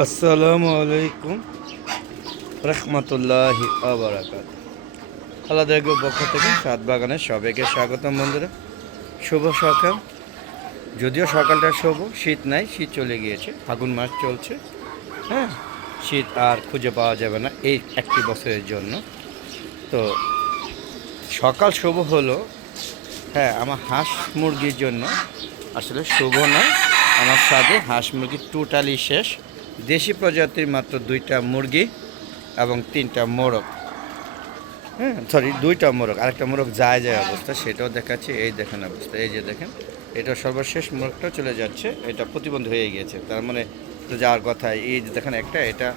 আসসালামু আলাইকুম রহমতুল্লাহি আবরাকাত। আলাদা পক্ষ থেকে সাত বাগানের সবাইকে স্বাগতম বন্ধুরা। শুভ সকাল। যদিও সকালটা শুভ, শীত নাই, শীত চলে গিয়েছে, ফাগুন মাস চলছে। হ্যাঁ, শীত আর খুঁজে পাওয়া যাবে না এই একটি বছরের জন্য। তো সকাল শুভ হলো। হ্যাঁ, আমার হাঁস মুরগির জন্য আসলে শুভ নয়। আমার সাথে হাঁস মুরগি টোটালি শেষ। দেশি প্রজাতির মাত্র 2টা মুরগি এবং 3টা মোরগ। হ্যাঁ, সরি, 2টা মোরগ, আরেকটা মোরগ যায় অবস্থা, সেটাও দেখাচ্ছে। এই দেখেন অবস্থা, এই যে দেখেন, এটা সর্বশেষ মোরগটা চলে যাচ্ছে। এটা প্রতিবন্ধ হয়ে গিয়েছে, তার মানে তো যাওয়ার কথা। এই যে দেখেন একটা, এটা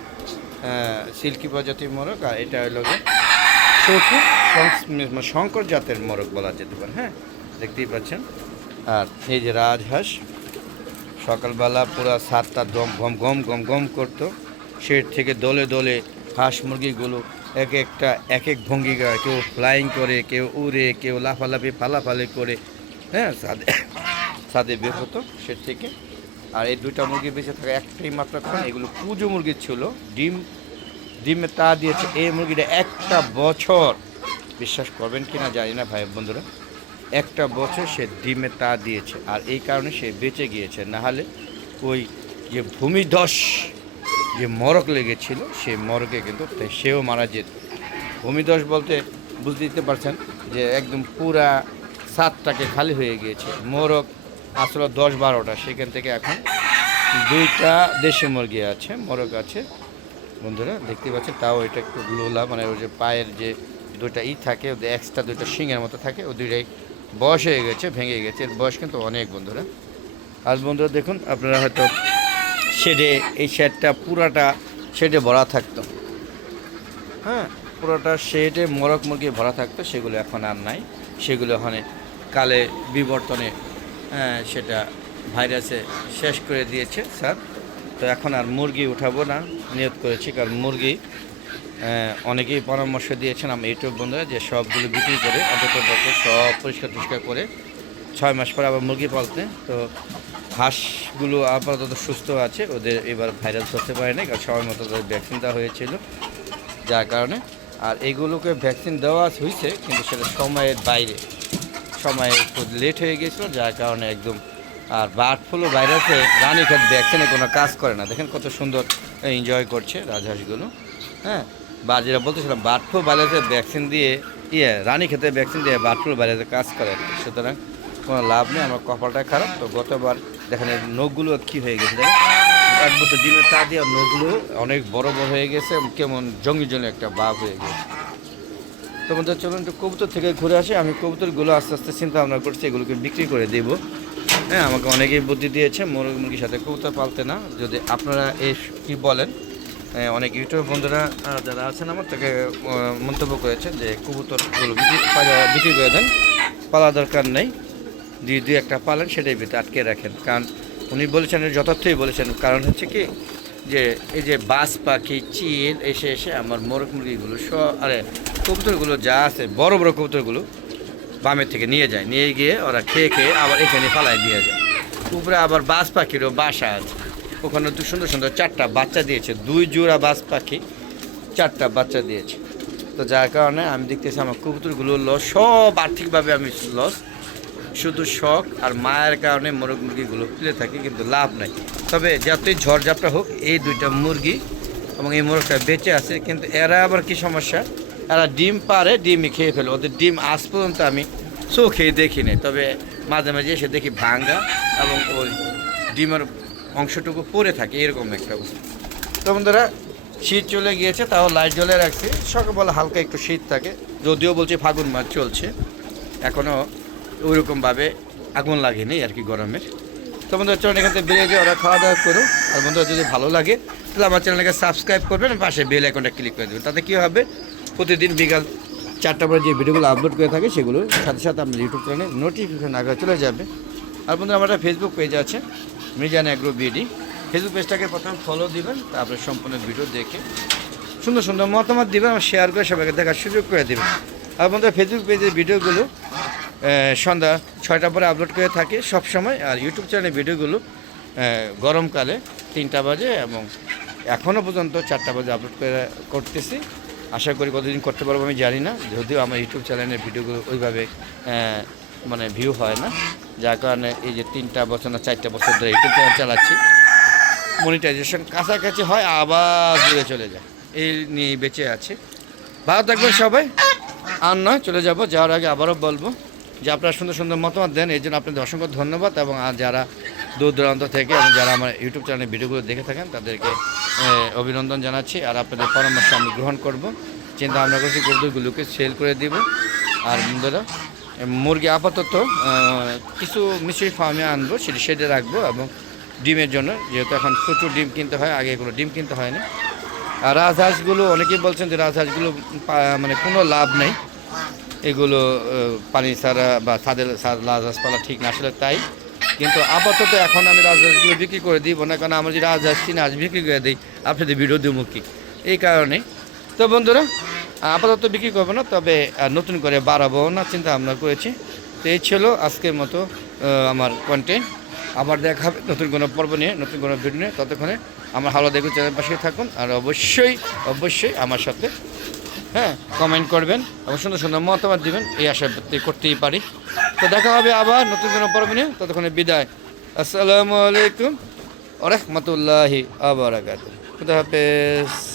সিল্কি প্রজাতির মোরগ, আর এটা হলো চৌকি শঙ্কর জাতের মোরগ বলা যেতে পারে। হ্যাঁ, দেখতেই পাচ্ছেন। আর এই যে রাজহাঁস, সকালবেলা পুরো 7টা দম গম গম গম গম করতো। শেড থেকে দলে দলে হাঁস মুরগিগুলো এক একটা এক এক ভঙ্গি, কেউ ফ্লাইং করে, কেউ উড়ে, কেউ লাফালাফি পালাফালি করে। হ্যাঁ, ছাদে বের হতো শেড থেকে। আর এই 2টা মুরগি বেঁচে থাকা একটাই মাত্র কারণ, এগুলো কুজো মুরগি ছিল। ডিমে তা দিয়েছে এই মুরগিটা একটা বছর। বিশ্বাস করবেন কিনা জানি না ভাই বন্ধুরা, একটা বছর সে ডিমে তা দিয়েছে। আর এই কারণে সে বেঁচে গিয়েছে, নাহলে ওই যে ভূমিধস যে মরক লেগেছিল, সেই মরকে কিন্তু সেও মারা যেত। ভূমিধস বলতে বুঝতে দিতে পারছেন যে একদম পুরা ছাদটাকে খালি হয়ে গিয়েছে। মোরগ আসলে 10-12টা, সেখান থেকে এখন 2টা দেশি মুরগি আছে, মোরগ আছে বন্ধুরা, দেখতে পাচ্ছেন। তাও এটা একটু লোলা, মানে ওই যে পায়ের যে 2টা থাকে, ওদের এক্সট্রা 2টা শিঙের মতো থাকে, ও 2টাই বয়স হয়ে গেছে, ভেঙে গেছে। এর বয়স কিন্তু অনেক বন্ধুরা। আজ বন্ধুরা দেখুন, আপনারা হয়তো শেডে, এই শেডটা পুরাটা শেডে ভরা থাকতো। হ্যাঁ, পুরোটা শেডে মোরগ মুরগি ভরা থাকতো, সেগুলো এখন আর নাই। সেগুলো ওখানে কালে বিবর্তনে সেটা ভাইরাসে শেষ করে দিয়েছে স্যার। তো এখন আর মুরগি উঠাবো না নিয়ত করেছি, কারণ মুরগি অনেকেই পরামর্শ দিয়েছেন আমি ইউটিউব বন্ধুরা, যে সবগুলো বিক্রি করে অন্তত পক্ষে সব পরিষ্কার টরিষ্কার করে 6 মাস পরে আবার মুরগি পালতে। তো হাঁসগুলো আপাতত সুস্থ আছে, ওদের এবার ভাইরাস ধরতে পারে না, কারণ সময় মতো তাদের ভ্যাকসিন দেওয়া হয়েছিল, যার কারণে। আর এইগুলোকে ভ্যাকসিন দেওয়া হয়েছে, কিন্তু সেটা সময়ের বাইরে, সময় একটু লেট হয়ে গিয়েছিলো, যার কারণে একদম। আর বার্ড ফ্লু ভাইরাসে রানীক্ষেত ভ্যাকসিনে কোনো কাজ করে না। দেখেন কত সুন্দর এনজয় করছে রাজহাঁসগুলো। হ্যাঁ, বা যেটা বলতেছিলাম, বার্ড ফ্লু ভাইরাসের ভ্যাকসিন দিয়ে রানীক্ষেতের ভ্যাকসিন দিয়ে বার্ড ফ্লু ভাইরাসে কাজ করে না, সুতরাং কোনো লাভ নেই। আমার কপালটা খারাপ। তো গতবার দেখেন এর নখগুলো কী হয়ে গেছে, দেখেন 1 বছর ডিমের তা দিয়ে নখগুলো অনেক বড় বড় হয়ে গেছে, কেমন জঙ্গি জঙ্গি একটা ভাব হয়ে গেছে। তো বন্ধুরা চলুন একটু কবুতর থেকে ঘুরে আসি। আমি কবুতরগুলো আস্তে আস্তে চিন্তা ভাবনা করছি এগুলোকে বিক্রি করে দেবো। হ্যাঁ, আমাকে অনেকেই বুদ্ধি দিয়েছে মোরগ মুরগির সাথে কবুতর পালতে না। যদি আপনারা এই কী বলেন, অনেক ইউটিউব বন্ধুরা যারা আছেন আমার থেকে মন্তব্য করেছেন যে কবুতরগুলো বিক্রি করে দেন, পালা দরকার নেই, দুই একটা পালেন, সেটাই ভিতরে আটকে রাখেন। কারণ উনি বলেছেন, যথার্থই বলেছেন। কারণ হচ্ছে কি, যে এই যে বাজ পাখি চিল এসে এসে আমার মোরগ মুরগিগুলো কবুতরগুলো যা আছে, বড় বড় কবুতরগুলো বামের থেকে নিয়ে যায়, নিয়ে গিয়ে ওরা খেয়ে খেয়ে আবার এখানে পালায় দিয়ে যায়। উপরে আবার বাজ পাখিরও বাসা আছে, ওখানে সুন্দর সুন্দর 4টা বাচ্চা দিয়েছে, 2 জোড়া বাজ পাখি 4টা বাচ্চা দিয়েছে। তো যার কারণে আমি দেখতেছি আমার কবুতরগুলো লস, সব আর্থিকভাবে আমি লস। শুধু শখ আর মায়ের কারণে মোরগ মুরগিগুলো তুলে থাকি, কিন্তু লাভ নাই। তবে যতই ঝড়ঝাপটা হোক, এই 2টা মুরগি এবং এই মোরগটা বেঁচে আছে। কিন্তু এরা আবার কি সমস্যা, এরা ডিম পারে, ডিমই খেয়ে ফেলে। ওদের ডিম আজ পর্যন্ত আমি চোখেই দেখি নাই, তবে মাঝে মাঝে এসে দেখি ভাঙ্গা এবং ওই ডিমের অংশটুকু পড়ে থাকে, এরকম একটা অবস্থা। তো বন্ধুরা, শীত চলে গিয়েছে, তাও লাইট জ্বলে রাখছি। সকালবেলা হালকা একটু শীত থাকে, যদিও বলছি ফাগুন মাস চলছে, এখনও ওইরকমভাবে আগুন লাগেনি আর কি গরমের। তো বন্ধুরা চলুন এখান থেকে বেরিয়ে গিয়ে ওরা খাওয়া দাওয়া করো। আর বন্ধুরা যদি ভালো লাগে তাহলে আমার চ্যানেলকে সাবস্ক্রাইব করবেন, পাশে বেল আইকনটা ক্লিক করে দেবেন। তাতে কী হবে, প্রতিদিন বিকাল 4টা পরে যে ভিডিওগুলো আপলোড করে থাকে, সেগুলো সাথে সাথে আপনার ইউটিউব চ্যানেলে নোটিফিকেশন আগে চলে যাবে। আর বন্ধুরা, আমার একটা ফেসবুক পেজ আছে, মিজান অ্যাগ্রো বিডি। ফেসবুক পেজটাকে প্রথম ফলো দিবেন, তারপরে সম্পূর্ণ ভিডিও দেখে সুন্দর সুন্দর মতামত দিবেন, আর শেয়ার করে সবাইকে দেখার সুযোগ করে দেবেন। আর বন্ধুরা, ফেসবুক পেজের ভিডিওগুলো সন্ধ্যা 6টা পরে আপলোড করে থাকে সব সময়। আর ইউটিউব চ্যানেলের ভিডিওগুলো গরমকালে 3টা বাজে এবং এখনও পর্যন্ত 4টা বাজে আপলোড করতেছি। আশা করি কতদিন করতে পারবো আমি জানি না, যদিও আমার ইউটিউব চ্যানেলের ভিডিওগুলো ওইভাবে মানে ভিউ হয় না, যার কারণে এই যে 3টা বছর না 4টা বছর ধরে ইউটিউব চ্যানেল চালাচ্ছি, মনিটাইজেশন কাছাকাছি হয় আবার দূরে চলে যায়, এই নিয়ে বেঁচে আছে। ভালো থাকবেন সবাই। আর নয়, চলে যাব, যাওয়ার আগে আবারও বলবো যে আপনারা সুন্দর সুন্দর মতামত দেন, এই জন্য আপনাদের অসংখ্য ধন্যবাদ। এবং আর যারা দূর দূরান্ত থেকে এবং যারা আমার ইউটিউব চ্যানেলের ভিডিওগুলো দেখে থাকেন তাদেরকে অভিনন্দন জানাচ্ছি। আর আপনাদের পরামর্শ আমি গ্রহণ করব, চিন্তা ভাবনা করছি গরুগুলোকে সেল করে দিব। আর বন্ধুরা, মুরগি আপাতত কিছু মিশ্রি ফার্মে আনবো, সেটি শেডে রাখবো এবং ডিমের জন্য, যেহেতু এখন প্রচুর ডিম কিনতে হয়, আগে এগুলো ডিম কিনতে হয় না। আর রাজহাঁসগুলো অনেকেই বলছেন যে রাজহাঁসগুলো মানে কোনো লাভ নেই, এগুলো পানি ছাড়া বা ছাদের রাজহাঁস পালা ঠিক না, আসলে তাই। কিন্তু আপাতত এখন আমি রাজহাঁসগুলো বিক্রি করে দিব না, কারণ আমরা যে রাজহাঁস কিনে আজ বিক্রি করে দিই আপনাদের ভিডিও দেবো কি, এই কারণে। তো বন্ধুরা, আপাতত বিক্রি করবো না, তবে নতুন করে বাড়াবো না চিন্তা ভাবনা করেছি। তো এই ছিল আজকের মতো আমার কন্টেন্ট। আবার দেখা হবে নতুন কোনো পর্ব নিয়ে, নতুন কোনো ভিডিও নিয়ে। ততক্ষণে আমার হাওলা দেখুন চ্যানেল পাশে থাকুন, আর অবশ্যই অবশ্যই আমার সাথে কমেন্ট করবেন এবং সুন্দর সুন্দর মতামত দিবেন, এই আশা করতেই পারি। তো দেখা হবে আবার নতুন কোনো পর্ব নিয়ে, ততক্ষণে বিদায়। আসসালামু আলাইকুম ওয়া রাহমাতুল্লাহি ওয়া বারাকাতুহু। খুদা হাফেজ।